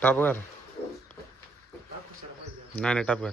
Tá bom. नाही नाही top घाल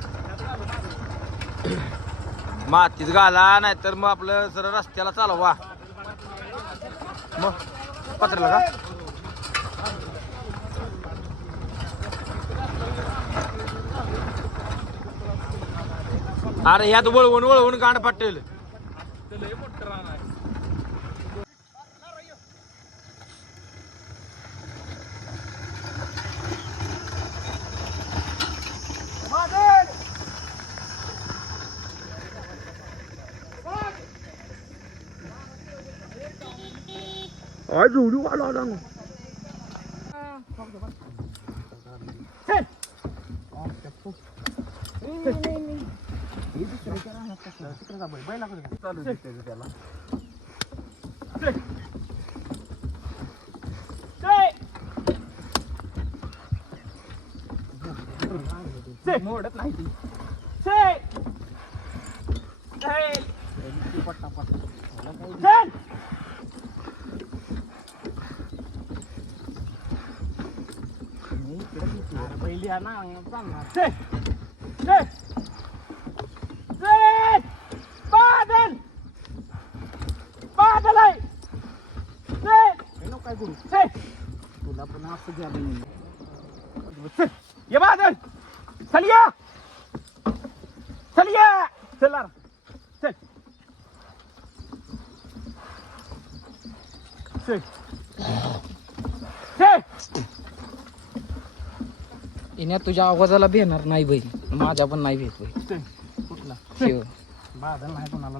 मातीत घाला नाहीतर मग आपलं जरा रस्त्याला चालवा. मग पत्र्याला का? अरे ह्यात वळवून वळवून गांड Patel nói dù đi quá lo đâu मोडत नाही ती पट्टा पट्टा पहिली आहे ना बादल बादल आहे काय करू तुला पण असं घ्या ये बादल चलिया चलिया चला चल चल चल इन्या तुझ्या आवाजाला भेणार नाही बैल माझ्या पण नाही भेट बैल कुठला? शिव. बादल नाही कोणाला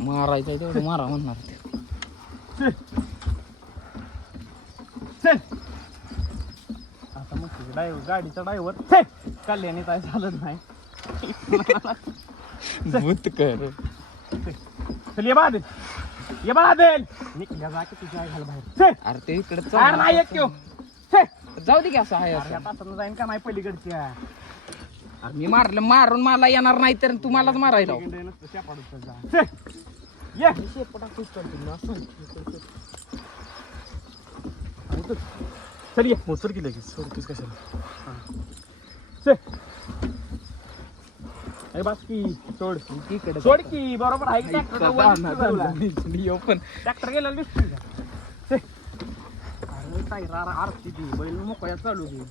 मारायचं तेवढं मारा म्हणणार ते. आता मग ड्रायव्हर गाडीचा ड्रायव्हर. कल्याणी काय झालं नाही. भूत कर. चल ये बादल. ये बादल. निघल्या जा की तुझ्या घाल बाहेर अरे ते इकडे नाही येत चल जाऊ दे की असं आहे असं. तासानं जाईन का नाही पलीकडच्या अरे मी मारलं मारून मला येणार नाही तर तुम्हालाच मारायला लाव. पलीकडे नसतं शेपाडूचं जा. चल. ये. चल ये. मोचर की लगेच. सोडतोस कशाला? चल. अरे बास की. सोड इकडे सोड की. बरोबर आहे की ट्रॅक्टर येऊ पण ट्रॅक्टर गेलेला दिसतो का? चल. टायरा आरती ती बैल मोकळ्या चालू दे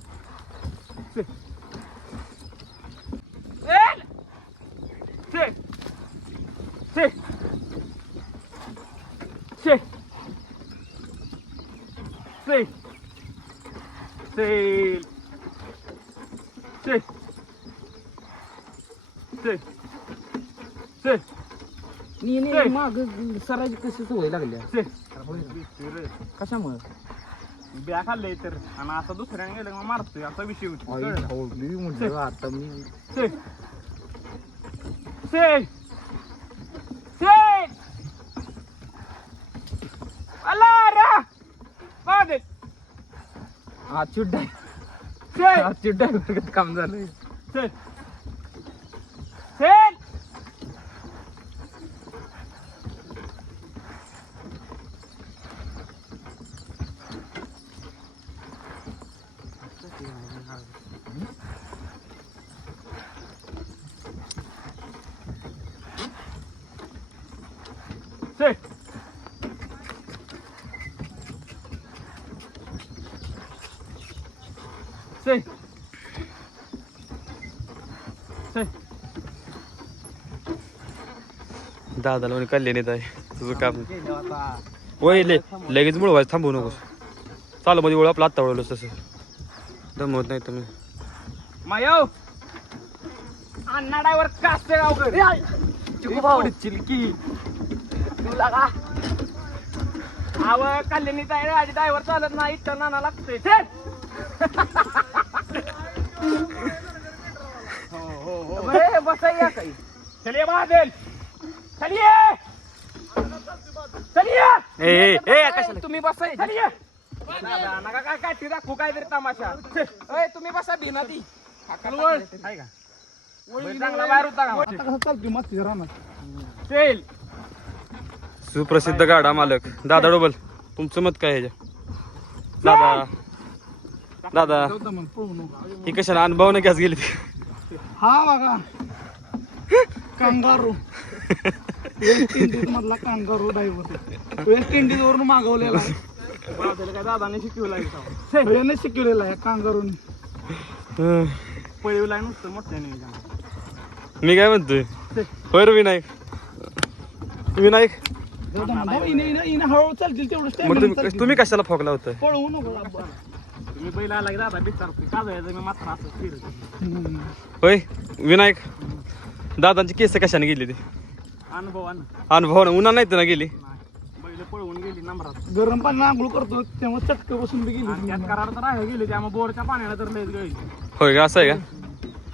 Sail. Sail. Sail. Sail. नाही नाही माग सराची कशी सवय लागल्या कशामुळे ब्या खाल्ले तर आणि आता दुसऱ्याने गेलं मग मारतोय असा विषय होतो. कळलं? म्हणजे आता मी. से. से. से. अल्लाह रा. बादल आजची डाय चल आजची डाय काम झालं चल चल चल चल चल दादाला म्हणे कल्याणीत आहे. तुझं काम वय ले लगेच मुळवायचं थांबू नकोस. चालू मध्ये ओळ आपलं आत्ता वळवलं तसं. दमवत नाही तुम्ही. मायव अण्णा ड्रायव्हर कास्ते गावकर चिलकी. तुला का? आव कल्याणी माझी ड्रायव्हर चालत नाही इथं नाना लागतोय. चल. बरे बसाया काही. चलिए बादल चलिए चलिए ए ए ए कशाला तुम्ही बसाय चलिए नका काय काठी दाखवू काहीतरी तमाशा. अय तुम्ही बसा भिना ती आहे चांगला बाहेर होता का चालतोय? मस्ती राहणार चल. सुप्रसिद्ध गाडा मालक. दादा डोबल तुमचं मत काय ह्याच्या दादा. दादा. ही कशाला अनुभव गॅस गेली ती? हा बघा. कांगारू. वेस्ट इंडिज मधला कांगारू ड्रायव्हर वेस्ट इंडिज वरून मागवलेला दादाने शिकवला याने शिकवलेला आहे कांगारून. हं. पळीवला नुसतं मोठ्याने मी काय म्हणतोय? होय रे विनायक. विनायक? हळूहळू चालतील तेवढं मग स्टॅमिना तुम्ही. तुम्ही कशाला फोकला होता? पळवू नको आब्बा. तुम्ही बैल आला की दादा विचारतो का जायचं? मी मात्र असं फिरत हम्म. होय विनायक दादांची केस कशाने गेली ती? अनुभवानं अनुभव उन्हा नाही ना गेली? नाही बैल पळवून गेली नंबरात. गरम पाणी आंघोळ करतो तेव्हा चटक बसून बी आणि गेली त्यात करार तर आहे गेली त्यामुळे बोरच्या पाण्याला तर लयच गेली होय का? असं आहे का?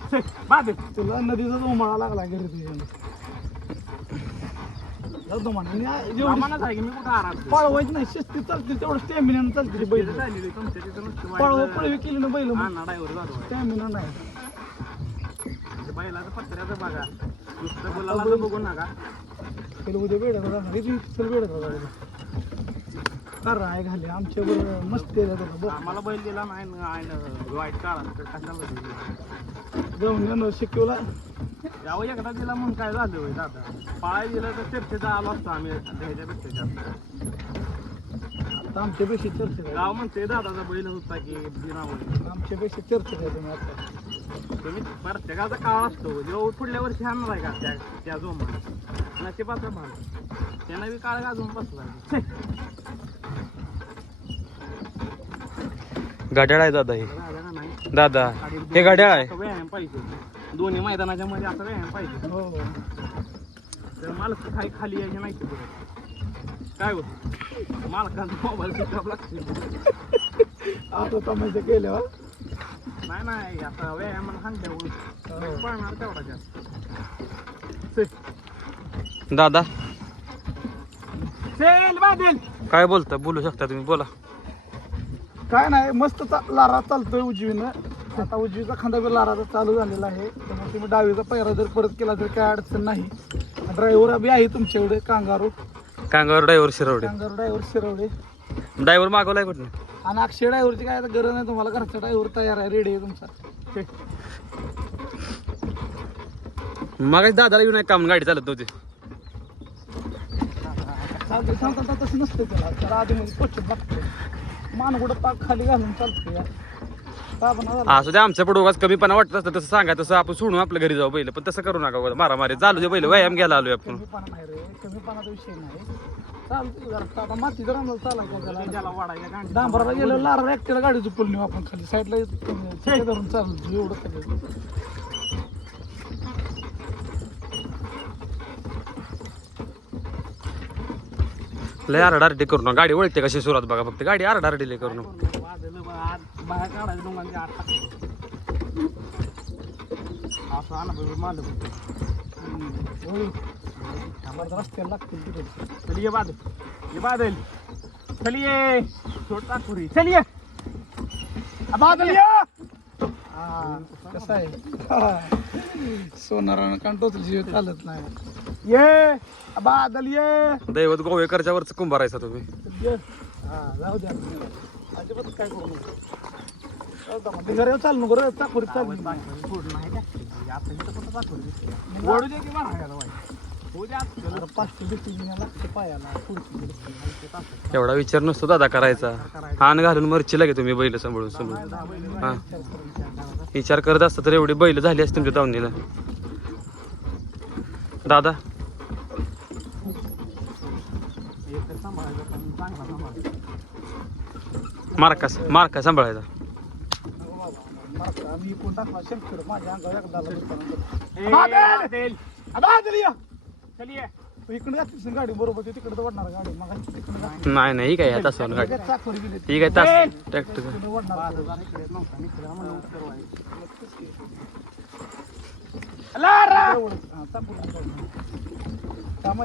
बाद तुला नदीचा उमाळा लागला घरी तुझ्या. जाऊ म्हणा. आणि आराम पळवायची नाही. शिस्ती चालतील तेवढं स्टॅमिना चालतील बैल. पळव पळवी केली ना बैल स्टॅमिना नाही. नका. त्याला उद्या वेळ चल वेळ कर आहे घाले? आमच्या बरोबर मस्ती दादा. बघ, आम्हाला बैल दिला नाही वाईट काळा कशाला दिला? जाऊन यानं शिकवला. यावं एकदा दिला म्हणून काय झालं होय दादा? पाळाय दिलं तर चर्चेचा आलो असतो आम्ही ह्याच्यापेक्षा जास्त. आता आमच्यापेक्षा चर्चा आहे. गाव म्हणते दादाचा बैल होता की दिनावर आमच्यापेक्षा चर्चा तुम्ही आता. तुम्ही प्रत्येकाचा काळ असतो. जेव्हा पुढल्या वर्षी आणणार आहे का त्या त्या जोमाला नशिबाचा भाग त्यानं बी काळ गाजून बसला. गाड्याळ आहे दादा हे. झालं का नाही. दादा हे गाड्याळ आहे. व्यायाम पाहिजे दोन्ही मैदानाच्या मध्ये असं व्यायाम पाहिजे. हो तर मालक काही खाली यायचे नाही. काय हो? मालकांचा मोबाईल स्विच लागते आता तमाशा केल्या हो. नाही नाही आता व्यायाम हांगल्यावर पळणार तेवढा जास्त दादा. काय बोलता? बोलू शकता तुम्ही? बोला. काय नाही मस्त लारा चालतोय उजवीनं. आता उजवीचा खांदा बी लाराचा चालू झालेला आहे त्यामुळे तुम्ही डावीचा पैरा जर परत केला तर काय अडचण नाही. ड्रायव्हर बी आहे तुमच्याकडे कांगारू. कांगावर ड्रायव्हर शिरवडे. कांगारू ड्रायव्हर शिरवले ड्रायव्हर मागवलाय कुठं आणि अक्षय ड्रायव्हरची काय आता गरज नाही तुम्हाला घरचा ड्रायव्हर तयार आहे रेडी आहे तुमचा. मग दादाला येऊन एक काम गाडी चालत नव्हती. चालतं सांगता तसं नसतं त्याला. त्याला आधी मध्ये स्वच्छ लागतं मान कुठं पाक खाली घालून चालतं या असू द्या आमच्या पुढे उगाच कमीपणा वाटत असतं तसं सांगा तसं आपण सोडून आपल्या घरी जाऊ पहिलं पण तसं करू नका उगाच मारामारी. चालू दे पहिलं व्यायाम घ्यायला आलोय आपण. गांडी डांबराला गेलं लारा एकट्याला गाडी चुपल नेऊ आपण खाली. साईडला छेड धरून चालू एवढं सगळं. लय आरडारडी करू नका. गाडी वळते कशी सुरुवात बघा फक्त गाडी आरडारडी लय करू आत बाहेर काढायचं डोंगांच्या. असं आणा रस्त्याला लागतील बादल ये बादल चलिए छोटा खुरी चलिए बादल या हा, कसं आहे सोनारानं कंटोच जीव चालत नाही ये बादल ये दैवत गोवेकरच्या वरच कुंभारायचा तुम्ही ये. हा जाऊ द्या अजिबात काय करू नको. घरी चालू नको रे चाकोरी चालू. दे एवढा विचार नसतो दादा करायचा. हान घालून मरची लागे तुम्ही बैल सांभाळून सांभाळून. हा. विचार करत असता तर एवढी बैल झाली असते तुमच्या दावणीला. दादा. मार्का मार्का सांभाळायचा. गाडी बरोबर तिकडे वाढणार गाडी. नाही. नाही ही काय तास गाडी. लगेच चाकोरी गेली. ही काय तास ट्रॅक्टर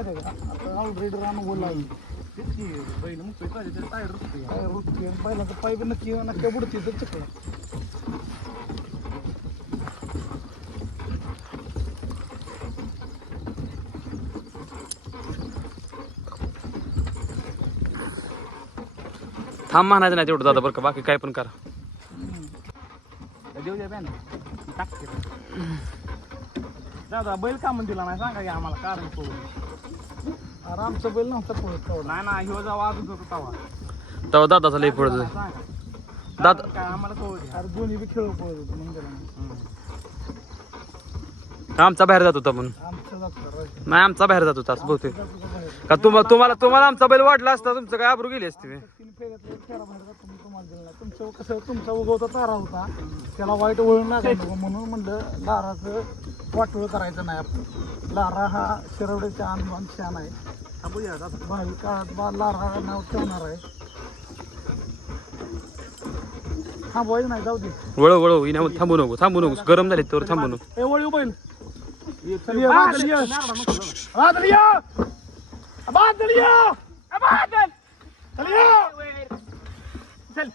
आहे का? आता ऑलरेडी रान बोलला तेच की, बैल मुकळी पाहिजे तरी टायर रुतते. काय रुटते पहिल्यांदा पाय बी नक्की नक्की बुडते तर चुकलं थांब म्हणायचं नाही तेवढं दादा बरं का बाकी काय पण करा. देऊ द्या बॅन. टाकते दादा बैल का म्हणून दिला नाही सांगा की आम्हाला कारण सोडून अरे आमचा बैल नव्हता पळत तेवढा नाही ना ह्यो जेव्हा वाजत होतो तेव्हा. तेव्हा दादाचा लई पडत. दादा काय? आम्हाला कळू द्या. अरे दोन्ही बी खेळ पळत होतो म्हणून गेला नाही. आमचा बाहेर जात होता आमचं जातो नाही आमचा बाहेर जात होता असं बहुतेक. का तुम्हाला तुम्हाला तुम्हाला आमचा बैल वाढला असता तुमचं काय आबरू गेली असती? तीन फेऱ्यातले फेरा बाहेर जातो मी तुम्हाला दिला नाही. तुमचं कसं तुमचा उगवता तारा होता. त्याला वाईट नको म्हणून म्हणलं लाराचं वाटोळ करायचं नाही आपण लारा हा शिरवड्याचा अनुभव छान आहे भावी काळात बा लारा नाव ठेवणार आहे हा बोल नाही जाऊ दे वळव वळव हिने थांबू नको थांबू नको गरम झाले तर थांबू नको ए वळू बैल ये चल. चल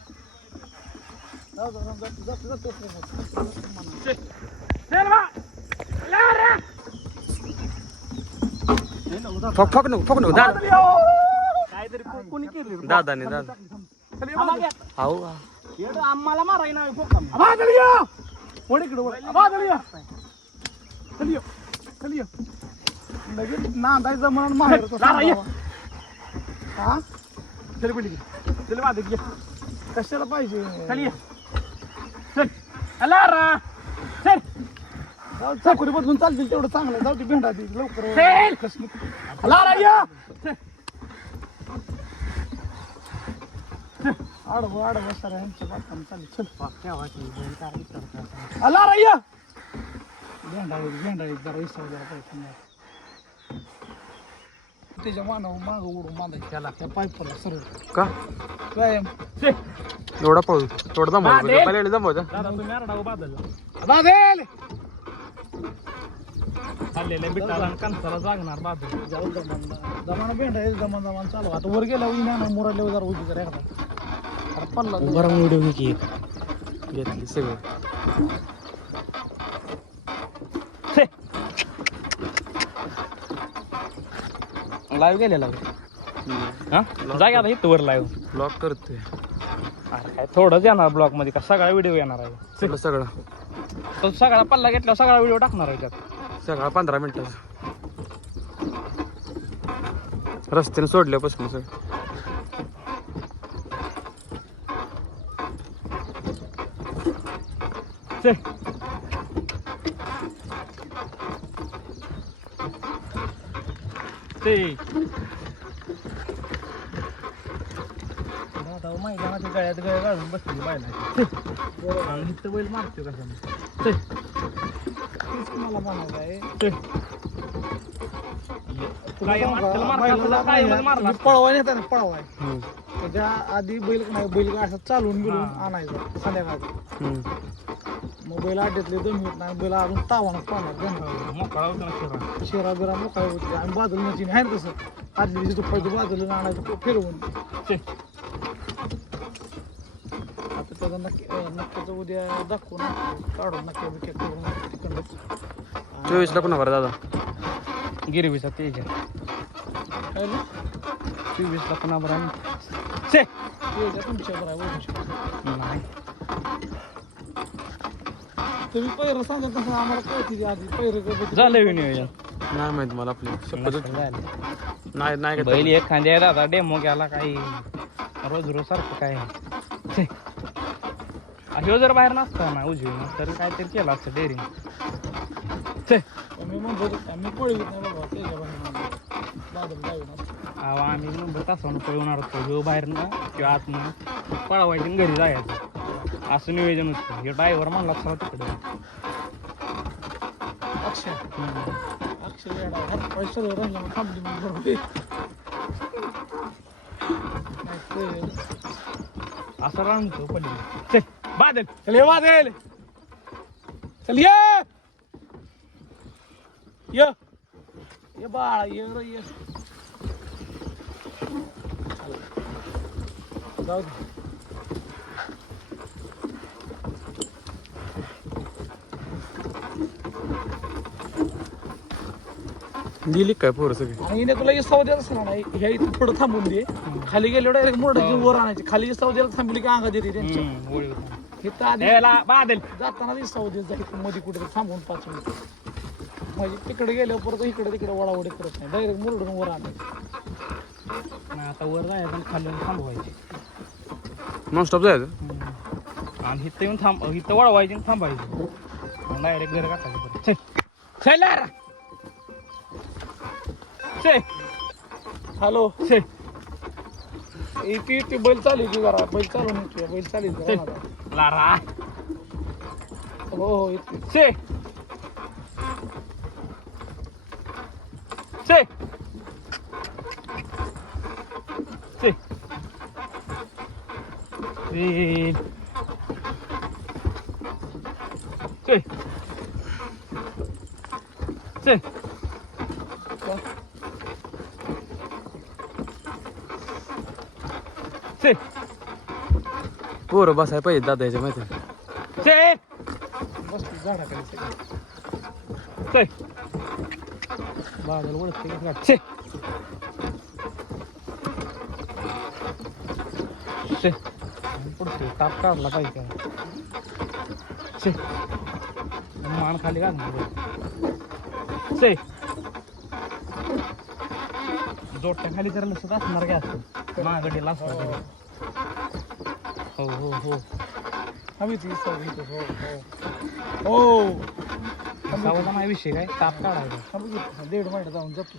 फक फक नको फक नको दादा. काहीतरी को- कोणी केली दादाने दादा. हो येडं आम्हाला माराय नाही फोका बादल ये. वळ इकडे वळ. बादल ये. चल ये. चल ये. लगेच नांदायचं म्हणून माहेर ये. हा चल बिली चल वादक ये कशाला पाहिजे चल ये चल अला रा चाकोरी बदलून चालतील तेवढं चांगलं. जाऊ दे भेंडा दे लवकर. चल. कसं लारा या! आडवं आडवं सर यांच्या बापानं चालेल. चल. आला रा या! भेंडाळी भेंडाळी जरा विसर जरा पाहिजे त्याच्या मानावर माग उडून बांधायचं त्याला त्या पाईपला सरळ. का? व्यायाम एवढा पळू थोडं तुम्ही आरडाव बादल बादल खाल्लेल्या बिटाला आणि कणसाला जागणार बादल जाऊ भेंडाळी दमान दमान चालू. आता वर गेला उन्हा मुराले जरा उभी करा एकदा. अरे पडला तो. बरं व्हिडिओ की घेतली सगळं. लाईव्ह गेलेला हा? जागे आता इथं वर लाईव्ह ब्लॉक करतोय. अरे काय थोडंच येणार ब्लॉगमध्ये का? सगळा व्हिडिओ येणार आहे. सगळं सगळं. तो सगळा पल्ला घेतला सगळा व्हिडिओ टाकणार आहे त्यात. सगळा पंधरा मिनिटाचा रस्त्याने सोडल्यापासून सगळं. चल. ते दादा मैदानाच्या गळ्यात गळ्या घालून बसली बायला आणि इथं बैल मारतो कसं मला म्हणायचं आहे. मारला? पळवाय. पळवाय. त्याच्या आधी बैल नाही बैल असं चालून बिलून. आणायचं संध्याकाळी हम्म. मग बैल अड्ड्यातले दोन मिनिट नाही बैल अजून तावानं पाहणार मोकळा होता ना शिरा शेरा बिरा मोकळा होते. आणि बाजूला मशीन आहे ना तसं. आदल्या दिवशी दुपारच्या बाजूला आणायचं फिरवून. आता त्याचा नक्की अं, नक्कीच उद्या दाखवून काढून नक्की विकेट करून तिकडं. चोवीसला पुन्हा बरं दादा. गिरवीचा तेज आहे. काय ना? चोवीसला तुमच्या बरं आहे. नाही तुम्ही पहिरं सांगा तसं आम्हाला कळते की आधी पहिरं कधी झालं हे नियोजन नाही माहीत मला आपली नाही नाही बैल एक खांद्या दादा डेमो गेला काही रोज रोज सारखं काय. ह्यो जर बाहेर नसता ना उजवी तर काहीतरी केलं असतं डेअरिंग मी म्हणतो मी पळवीत नाही बाबा त्याच्या बाहेर दादल जाऊन असतो. अहो आम्ही नंबर तासानं पळवणार होतो. ह्यो बाहेर ना किंवा आतनं पळवायचं आणि घरी जायचं. असं नियोजन होतं. ह्यो ड्रायव्हर म्हणला चला तिकडे. अक्षय. असं पडले चल बादल. चल ये वाजेल चल ये ये बाळा ये जाऊ दिली काय पोरं सगळी? आणि हिने तुला इसाव द्यायला असला नाही ह्या इथं थोडं थांबून दे. खाली गेलो डायरेक्ट मोठं वर आणायची. खाली इसाव द्यायला थांबली की अंगात येते त्यांच्या. हम्म, गोळी होता. इथं आधी याला बादल. जाताना इसाव देत जायचं मध्ये कुठे थांबून पाच मिनिट. म्हणजे तिकडे गेल्यावर परत इकडे तिकडे वडावडी करत नाही. डायरेक्ट मुरडून वर आणि आता वर जायचं आणि खाली येऊन थांबवायचे. नॉनस्टॉप जायचं? हम्म. आणि इथं येऊन थांब इथं वळवायचे आणि थांबायचे. डायरेक्ट घर काढायचं परत. चल. हॅलो चल. इथे ती बैल चालू की जरा बैल चालू नये बैल चालू जरा मला. लारा. हो हो इथे. से से से से से से से पोरं बसाय पाहिजे दादा याच्या माहिती आहे. से बस झाडाखाली सगळं. से बादल ओळखते का से पडतो ताप काढला पाहिजे से मान खाली घालून से जोडट्या खाली तर लक्षात असणार काय असतं मागडीला असणार हो हो हो आम्ही ती हो हो हो सावधान नाही विषय काय ताप काढायचा दीड महिना जाऊन जातो.